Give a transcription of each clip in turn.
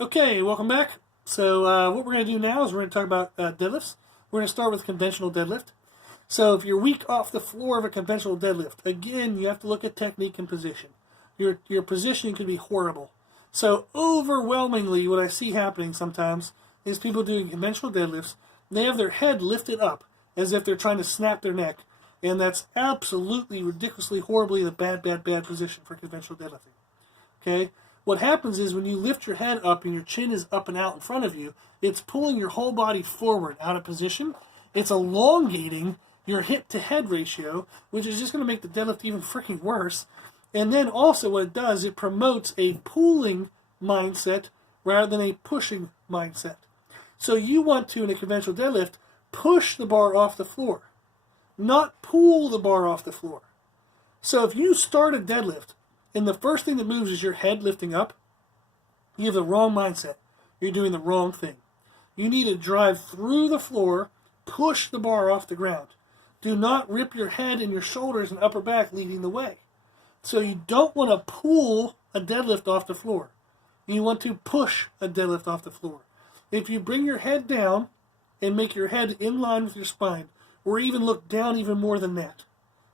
Okay, welcome back. So what we're going to do now is we're going to talk about deadlifts. We're going to start with conventional deadlift. So if you're weak off the floor of a conventional deadlift, again, you have to look at technique and position. Your positioning could be horrible. So overwhelmingly, what I see happening sometimes is people doing conventional deadlifts. They have their head lifted up as if they're trying to snap their neck, and that's absolutely ridiculously, horribly the bad position for conventional deadlifting. Okay? What happens is when you lift your head up and your chin is up and out in front of you, it's pulling your whole body forward out of position. It's elongating your hip to head ratio, which is just going to make the deadlift even freaking worse. And then also what it does, it promotes a pulling mindset rather than a pushing mindset. So you want to, in a conventional deadlift, push the bar off the floor, not pull the bar off the floor. So if you start a deadlift and the first thing that moves is your head lifting up, you have the wrong mindset. You're doing the wrong thing. You need to drive through the floor, push the bar off the ground. Do not rip your head and your shoulders and upper back leading the way. So you don't want to pull a deadlift off the floor. You want to push a deadlift off the floor. If you bring your head down and make your head in line with your spine, or even look down even more than that,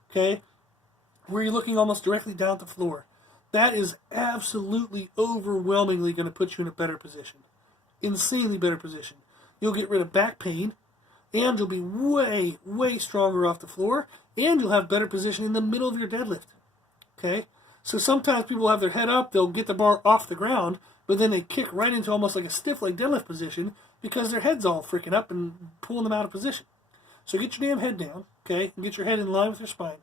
okay, where you're looking almost directly down at the floor, that is absolutely overwhelmingly going to put you in a better position. Insanely better position. You'll get rid of back pain, and you'll be way stronger off the floor, and you'll have better position in the middle of your deadlift. Okay? So sometimes people have their head up, they'll get the bar off the ground, but then they kick right into almost like a stiff leg deadlift position because their head's all freaking up and pulling them out of position. So get your damn head down, okay, and get your head in line with your spine.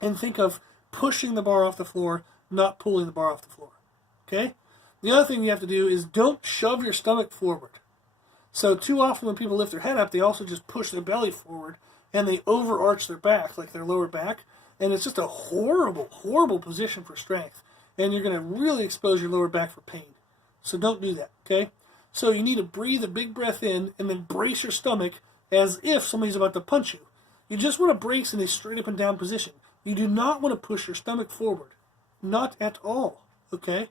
And think of pushing the bar off the floor, not pulling the bar off the floor. Okay? The other thing you have to do is don't shove your stomach forward. So too often when people lift their head up, they also just push their belly forward and they overarch their back, like their lower back. And it's just a horrible position for strength. And you're going to really expose your lower back for pain. So don't do that, okay? So you need to breathe a big breath in and then brace your stomach as if somebody's about to punch you. You just want to brace in a straight up and down position. You do not want to push your stomach forward. Not at all, okay?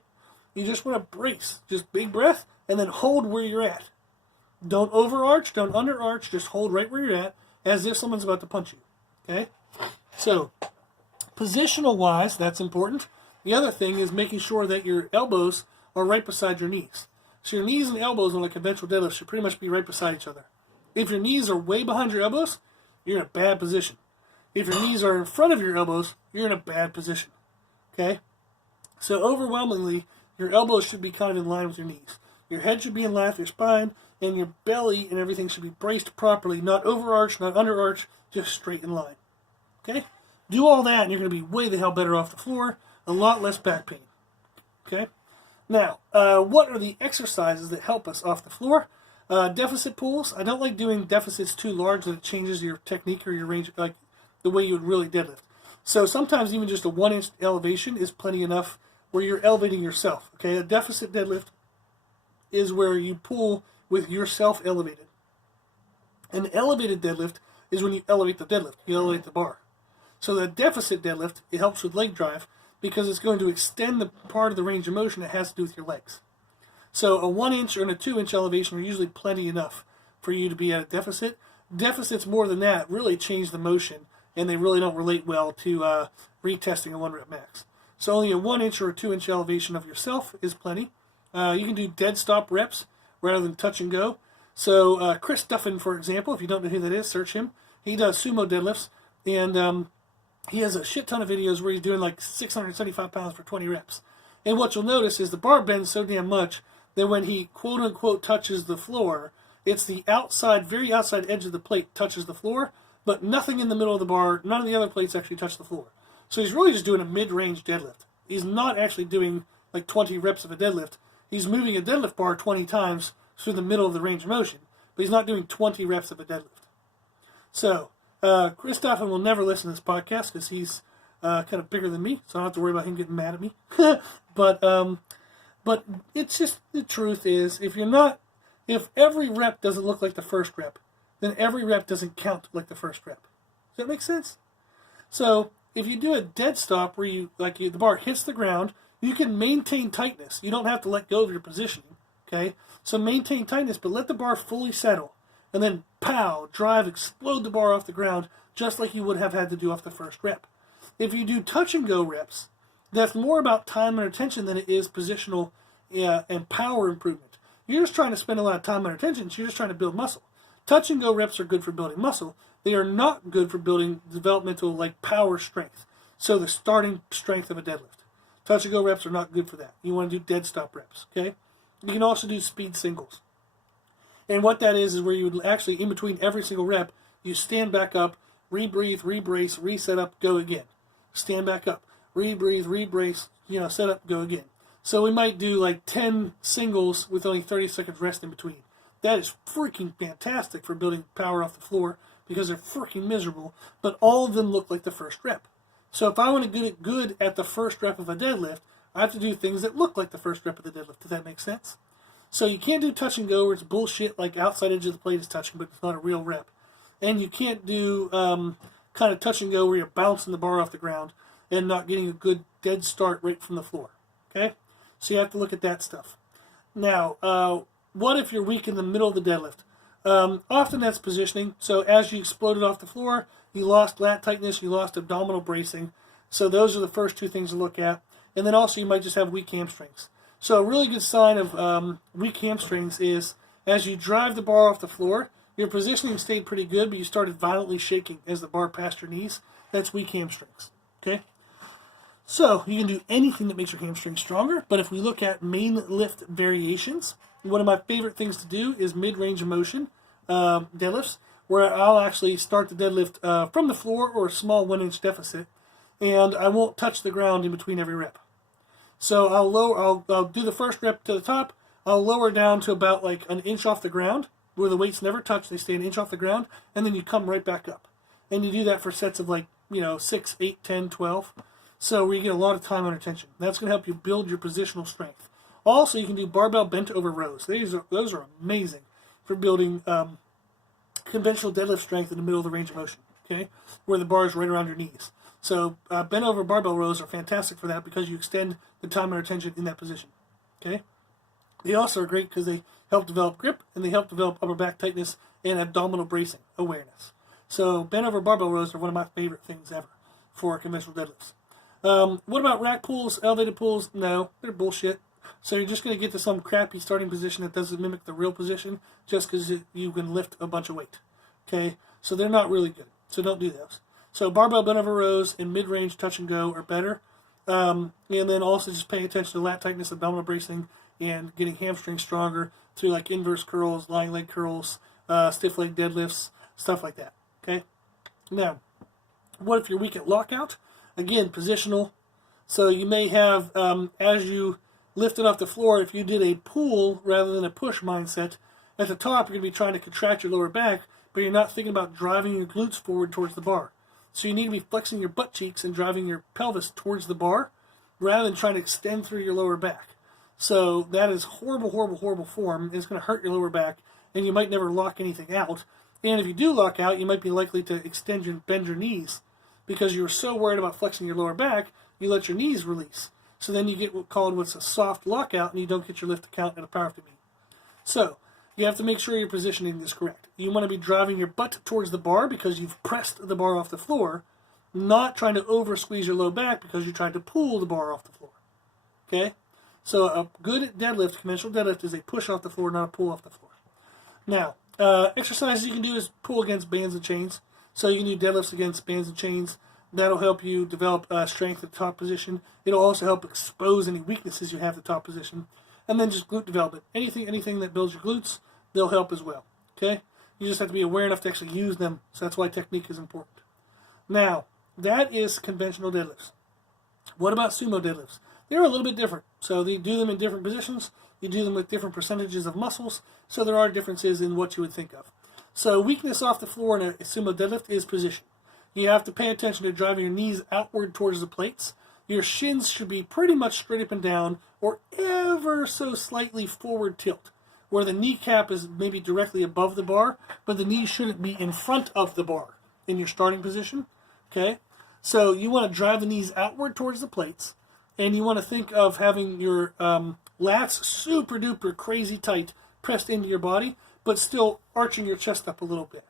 You just want to brace. Just big breath and then hold where you're at. Don't overarch, don't underarch, just hold right where you're at as if someone's about to punch you, okay? So, positional wise, that's important. The other thing is making sure that your elbows are right beside your knees. So your knees and elbows on a conventional deadlift should pretty much be right beside each other. If your knees are way behind your elbows, you're in a bad position. If your knees are in front of your elbows, you're in a bad position. Okay? So overwhelmingly, your elbows should be kind of in line with your knees. Your head should be in line with your spine, and your belly and everything should be braced properly, not overarched, not underarched, just straight in line. Okay? Do all that, and you're going to be way the hell better off the floor, a lot less back pain. Okay? Now, what are the exercises that help us off the floor? Deficit pulls. I don't like doing deficits too large that it changes your technique or your range, like the way you would really deadlift. So sometimes even just a 1-inch elevation is plenty enough where you're elevating yourself. Okay, a deficit deadlift is where you pull with yourself elevated. An elevated deadlift is when you elevate the deadlift. You elevate the bar. So the deficit deadlift, it helps with leg drive because it's going to extend the part of the range of motion that has to do with your legs. So a 1-inch or a 2-inch elevation are usually plenty enough for you to be at a deficit. Deficits more than that really change the motion, and they really don't relate well to retesting a 1-rep max. So only a 1-inch or a 2-inch elevation of yourself is plenty. You can do dead stop reps rather than touch and go. So Chris Duffin, for example, if you don't know who that is, search him. He does sumo deadlifts, and he has a shit ton of videos where he's doing like 675 pounds for 20 reps. And what you'll notice is the bar bends so damn much that when he quote-unquote touches the floor, it's the outside, very outside edge of the plate touches the floor, but nothing in the middle of the bar, none of the other plates actually touch the floor. So he's really just doing a mid-range deadlift. He's not actually doing like 20 reps of a deadlift. He's moving a deadlift bar 20 times through the middle of the range of motion, but he's not doing 20 reps of a deadlift. So, Chris Duffin will never listen to this podcast because he's kind of bigger than me, so I don't have to worry about him getting mad at me. But it's just, the truth is, if every rep doesn't look like the first rep, then every rep doesn't count like the first rep. Does that make sense? So, if you do a dead stop where the bar hits the ground, You can maintain tightness. You don't have to let go of your positioning. Okay? So maintain tightness, but let the bar fully settle. And then pow, drive, explode the bar off the ground, just like you would have had to do off the first rep. If you do touch and go reps, that's more about time and attention than it is positional and power improvement. You're just trying to spend a lot of time and attention, so you're just trying to build muscle. Touch and go reps are good for building muscle. They are not good for building developmental power strength. So the starting strength of a deadlift. Touch and go reps are not good for that. You want to do dead stop reps, okay? You can also do speed singles. And what that is where you would actually, in between every single rep, you stand back up, rebreathe, rebrace, reset up, go again. Stand back up, rebreathe, rebrace, set up, go again. So we might do 10 singles with only 30 seconds rest in between. That is freaking fantastic for building power off the floor because they're freaking miserable, but all of them look like the first rep. So if I want to get good at the first rep of a deadlift, I have to do things that look like the first rep of the deadlift. Does that make sense? So you can't do touch and go where it's bullshit, like outside edge of the plate is touching, but it's not a real rep. And you can't do kind of touch and go where you're bouncing the bar off the ground and not getting a good dead start right from the floor. Okay? So you have to look at that stuff. Now, what if you're weak in the middle of the deadlift? Often that's positioning. So as you exploded off the floor, you lost lat tightness, you lost abdominal bracing. So those are the first two things to look at. And then also you might just have weak hamstrings. So a really good sign of weak hamstrings is as you drive the bar off the floor, your positioning stayed pretty good, but you started violently shaking as the bar passed your knees. That's weak hamstrings. Okay? So you can do anything that makes your hamstrings stronger, but if we look at main lift variations, one of my favorite things to do is mid-range of motion deadlifts, where I'll actually start the deadlift from the floor or a small 1-inch deficit, and I won't touch the ground in between every rep. So I'll do the first rep to the top, I'll lower down to about an inch off the ground, where the weights never touch, they stay an inch off the ground, and then you come right back up. And you do that for sets of 6, 8, 10, 12. So where you get a lot of time under tension. That's going to help you build your positional strength. Also, you can do barbell bent over rows. Those are amazing for building conventional deadlift strength in the middle of the range of motion, okay, where the bar is right around your knees. So bent over barbell rows are fantastic for that because you extend the time under tension in that position, okay. They also are great because they help develop grip and they help develop upper back tightness and abdominal bracing awareness. So bent over barbell rows are one of my favorite things ever for conventional deadlifts. What about rack pulls, elevated pulls? No, they're bullshit. So you're just going to get to some crappy starting position that doesn't mimic the real position just because you can lift a bunch of weight. Okay, so they're not really good. So don't do those. So barbell bent over rows and mid-range touch and go are better. And then also just paying attention to lat tightness, abdominal bracing, and getting hamstrings stronger through inverse curls, lying leg curls, stiff leg deadlifts, stuff like that. Okay. Now, what if you're weak at lockout? Again, positional. So you may have, as you lift it off the floor, if you did a pull rather than a push mindset, at the top you're going to be trying to contract your lower back, but you're not thinking about driving your glutes forward towards the bar. So you need to be flexing your butt cheeks and driving your pelvis towards the bar rather than trying to extend through your lower back. So that is horrible, horrible, horrible form. It's going to hurt your lower back, and you might never lock anything out. And if you do lock out, you might be likely to bend your knees because you're so worried about flexing your lower back, you let your knees release. So then you get what's a soft lockout, and you don't get your lift to count at a powerlifting meet. So you have to make sure your positioning is correct. You want to be driving your butt towards the bar because you've pressed the bar off the floor, not trying to over squeeze your low back because you're trying to pull the bar off the floor. Okay? So a good deadlift, conventional deadlift, is a push off the floor, not a pull off the floor. Now, exercises you can do is pull against bands and chains. So you can do deadlifts against bands and chains. That'll help you develop strength at the top position. It'll also help expose any weaknesses you have at the top position. And then just glute development. Anything that builds your glutes, they'll help as well. Okay? You just have to be aware enough to actually use them. So that's why technique is important. Now, that is conventional deadlifts. What about sumo deadlifts? They're a little bit different. So they do them in different positions. You do them with different percentages of muscles. So there are differences in what you would think of. So weakness off the floor in a sumo deadlift is position. You have to pay attention to driving your knees outward towards the plates. Your shins should be pretty much straight up and down or ever so slightly forward tilt, where the kneecap is maybe directly above the bar, but the knees shouldn't be in front of the bar in your starting position. Okay? So you want to drive the knees outward towards the plates. And you want to think of having your lats super duper crazy tight pressed into your body, but still arching your chest up a little bit.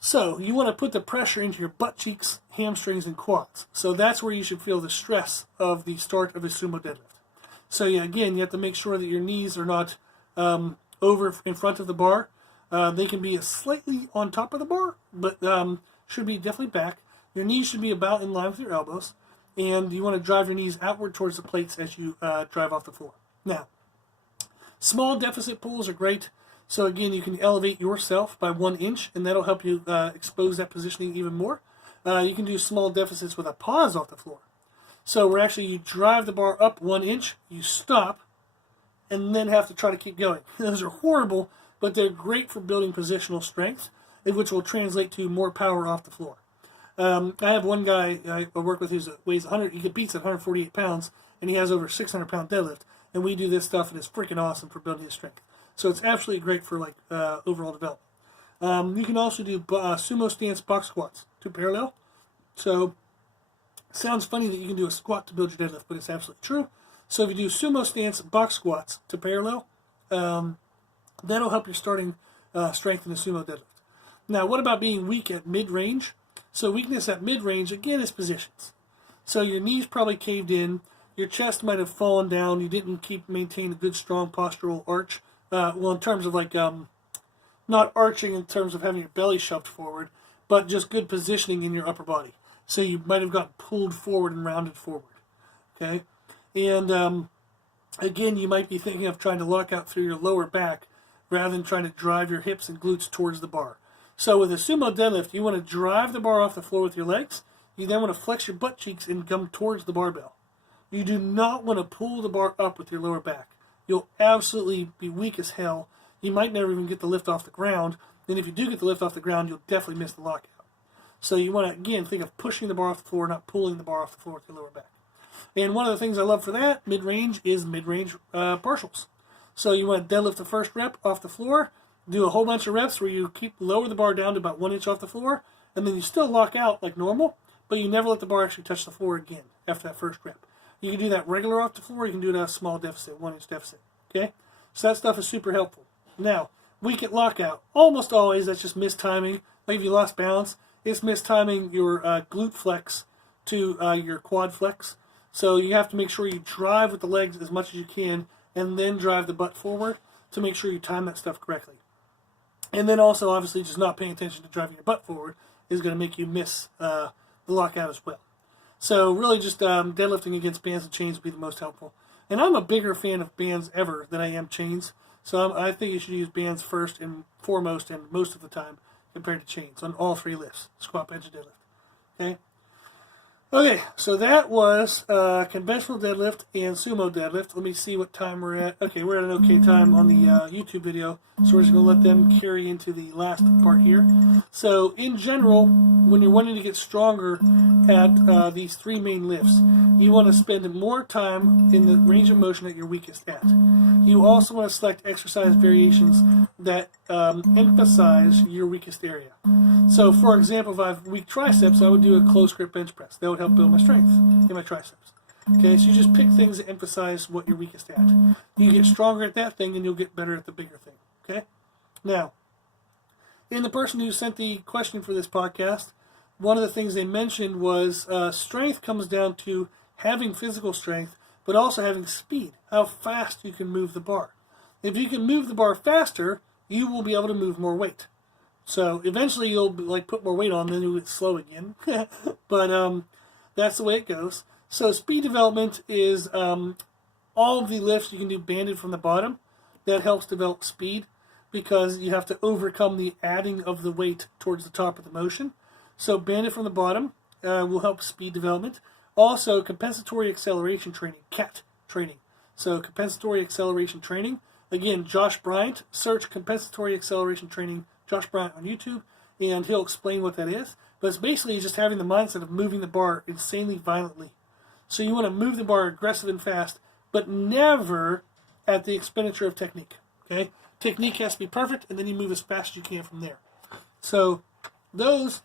So you want to put the pressure into your butt cheeks, hamstrings, and quads. So that's where you should feel the stress of the start of a sumo deadlift. So yeah, again, you have to make sure that your knees are not over in front of the bar. They can be slightly on top of the bar, but should be definitely back. Your knees should be about in line with your elbows, and you want to drive your knees outward towards the plates as you drive off the floor. Now, small deficit pulls are great. So again, you can elevate yourself by 1 inch, and that'll help you expose that positioning even more. You can do small deficits with a pause off the floor. So where actually you drive the bar up 1 inch, you stop, and then have to try to keep going. Those are horrible, but they're great for building positional strength, which will translate to more power off the floor. I have one guy I work with who weighs 100. He beats at 148 pounds, and he has over 600-pound deadlift. And we do this stuff, and it's freaking awesome for building his strength. So it's absolutely great for like overall development. You can also do sumo stance box squats, 2 parallel. So sounds funny that you can do a squat to build your deadlift, but it's absolutely true. So if you do sumo stance box squats to parallel, that'll help your starting strength in the sumo deadlift. Now, what about being weak at mid-range? So weakness at mid-range, again, is positions. So your knees probably caved in, your chest might have fallen down, you didn't maintain a good, strong postural arch. Well, in terms of like, not arching in terms of having your belly shoved forward, but just good positioning in your upper body. So you might have gotten pulled forward and rounded forward. Okay? And again, you might be thinking of trying to lock out through your lower back rather than trying to drive your hips and glutes towards the bar. So with a sumo deadlift, you want to drive the bar off the floor with your legs. You then want to flex your butt cheeks and come towards the barbell. You do not want to pull the bar up with your lower back. You'll absolutely be weak as hell. You might never even get the lift off the ground. And if you do get the lift off the ground, you'll definitely miss the lockout. So you want to, again, think of pushing the bar off the floor, not pulling the bar off the floor with your lower back. And one of the things I love for that, mid-range, is mid-range partials. So you want to deadlift the first rep off the floor, do a whole bunch of reps where you lower the bar down to about 1 inch off the floor, and then you still lock out like normal, but you never let the bar actually touch the floor again after that first rep. You can do that regular off the floor, you can do it at a small deficit, 1 inch deficit. Okay? So that stuff is super helpful. Now, weak at lockout. Almost always that's just mistiming. Like if you lost balance, it's mistiming your glute flex to your quad flex. So you have to make sure you drive with the legs as much as you can and then drive the butt forward to make sure you time that stuff correctly. And then also, obviously, just not paying attention to driving your butt forward is going to make you miss the lockout as well. So really just deadlifting against bands and chains would be the most helpful. And I'm a bigger fan of bands ever than I am chains. So I think you should use bands first and foremost and most of the time compared to chains on all 3 lifts, squat, bench, and deadlift. Okay? Okay, so that was conventional deadlift and sumo deadlift. Let me see what time we're at. Okay, we're at an okay time on the YouTube video, so we're just going to let them carry into the last part here. So, in general, when you're wanting to get stronger at these 3 main lifts, you want to spend more time in the range of motion that you're weakest at. You also want to select exercise variations that emphasize your weakest area. So, for example, if I have weak triceps, I would do a close grip bench press. That would help build my strength in my triceps. Okay, so you just pick things that emphasize what you're weakest at. You get stronger at that thing, and you'll get better at the bigger thing. Okay? Now, in the person who sent the question for this podcast, one of the things they mentioned was strength comes down to having physical strength, but also having speed, how fast you can move the bar. If you can move the bar faster, you will be able to move more weight. So eventually you'll put more weight on, then you'll get slow again. But that's the way it goes. So speed development is all of the lifts you can do banded from the bottom. That helps develop speed because you have to overcome the adding of the weight towards the top of the motion. So banded from the bottom will help speed development. Also, compensatory acceleration training, CAT training. So compensatory acceleration training. Again, Josh Bryant, search compensatory acceleration training, Josh Bryant on YouTube, and he'll explain what that is. But it's basically just having the mindset of moving the bar insanely violently. So you want to move the bar aggressive and fast, but never at the expenditure of technique. Okay? Technique has to be perfect, and then you move as fast as you can from there. So those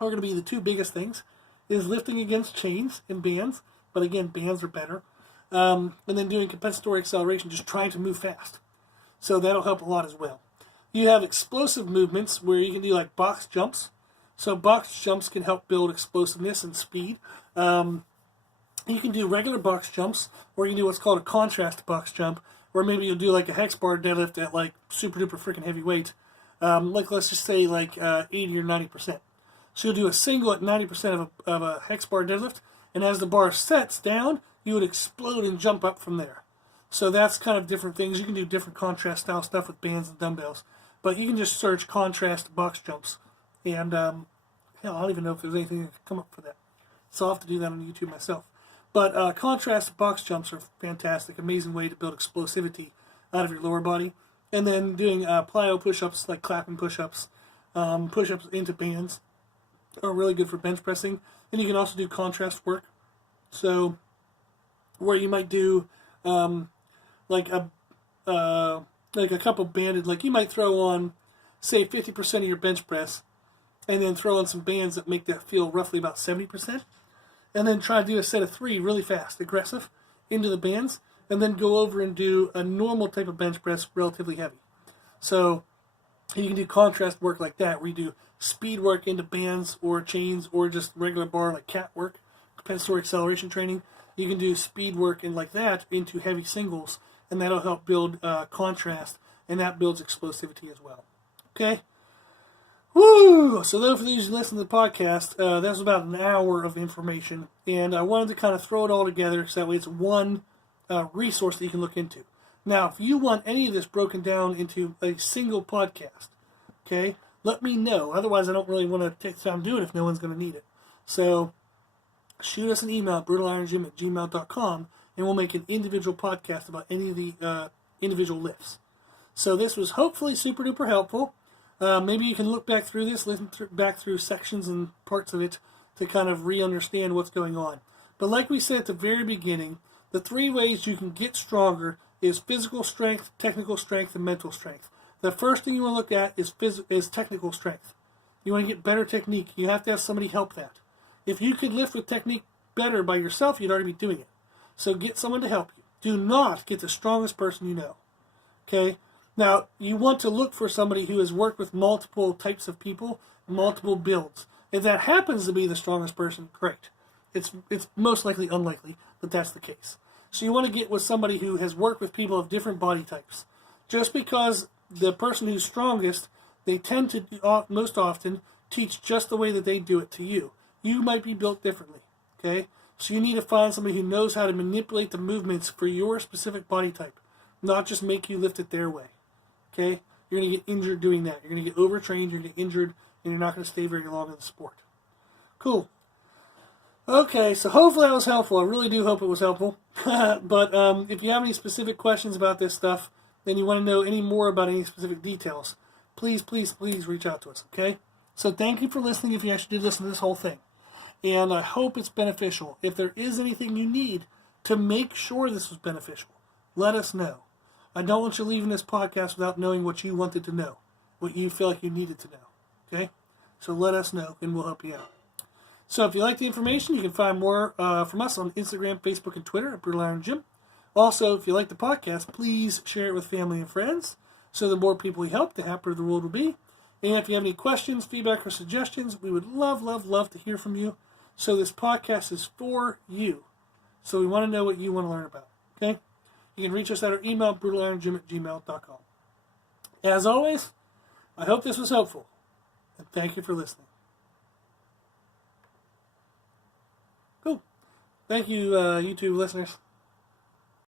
are going to be the 2 biggest things, is lifting against chains and bands but again, bands are better. And then doing compensatory acceleration, just trying to move fast. So that'll help a lot as well. You have explosive movements where you can do like box jumps. So box jumps can help build explosiveness and speed. You can do regular box jumps, or you can do what's called a contrast box jump, where maybe you'll do like a hex bar deadlift at like super duper freaking heavy weight. Like let's just say like 80 or 90%. So you'll do a single at 90% of a hex bar deadlift, and as the bar sets down, you would explode and jump up from there. So that's kind of different things. You can do different contrast style stuff with bands and dumbbells, but you can just search contrast box jumps, and hell, I don't even know if there's anything that can come up for that. So I'll have to do that on YouTube myself. But contrast box jumps are fantastic, amazing way to build explosivity out of your lower body. And then doing plyo push-ups, like clapping push-ups, push-ups into bands are really good for bench pressing. And you can also do contrast work. So where you might do like a couple banded, like you might throw on, say, 50% of your bench press, and then throw on some bands that make that feel roughly about 70%. And then try to do a set of 3 really fast, aggressive, into the bands, and then go over and do a normal type of bench press, relatively heavy. So you can do contrast work like that, where you do speed work into bands or chains, or just regular bar like cat work, compensatory acceleration training. You can do speed work and like that into heavy singles, and that'll help build contrast, and that builds explosivity as well. Okay? Woo! So those of you who listen to the podcast, that was about an hour of information, and I wanted to kind of throw it all together so that way it's one resource that you can look into. Now, if you want any of this broken down into a single podcast, okay, let me know. Otherwise, I don't really want to take the time to do it if no one's going to need it. So shoot us an email at brutalirongym@gmail.com, and we'll make an individual podcast about any of the individual lifts. So this was hopefully super duper helpful. Maybe you can look back through this, listen back through sections and parts of it to kind of re-understand what's going on. But like we said at the very beginning, the 3 ways you can get stronger is physical strength, technical strength, and mental strength. The first thing you want to look at is technical strength. You want to get better technique. You have to have somebody help that. If you could lift with technique better by yourself, you'd already be doing it. So get someone to help you. Do not get the strongest person you know. Okay? Now, you want to look for somebody who has worked with multiple types of people, multiple builds. If that happens to be the strongest person, great. It's most likely unlikely that that's the case. So you want to get with somebody who has worked with people of different body types. Just because the person who's strongest, they tend to most often teach just the way that they do it to you. You might be built differently, okay? So you need to find somebody who knows how to manipulate the movements for your specific body type, not just make you lift it their way. Okay? You're going to get injured doing that. You're going to get overtrained, you're going to get injured, and you're not going to stay very long in the sport. Cool. Okay, so hopefully that was helpful. I really do hope it was helpful. But if you have any specific questions about this stuff, then you want to know any more about any specific details, please, please, please reach out to us, okay? So thank you for listening if you actually did listen to this whole thing. And I hope it's beneficial. If there is anything you need to make sure this was beneficial, let us know. I don't want you leaving this podcast without knowing what you wanted to know, what you feel like you needed to know, okay? So let us know, and we'll help you out. So if you like the information, you can find more from us on Instagram, Facebook, and Twitter at Brutal Iron Gym. Also, if you like the podcast, please share it with family and friends. So the more people we help, the happier the world will be. And if you have any questions, feedback, or suggestions, we would love, love, love to hear from you. So this podcast is for you. So we want to know what you want to learn about, okay? You can reach us at our email, brutalirongym@gmail.com. As always, I hope this was helpful, and thank you for listening. Cool. Thank you, YouTube listeners.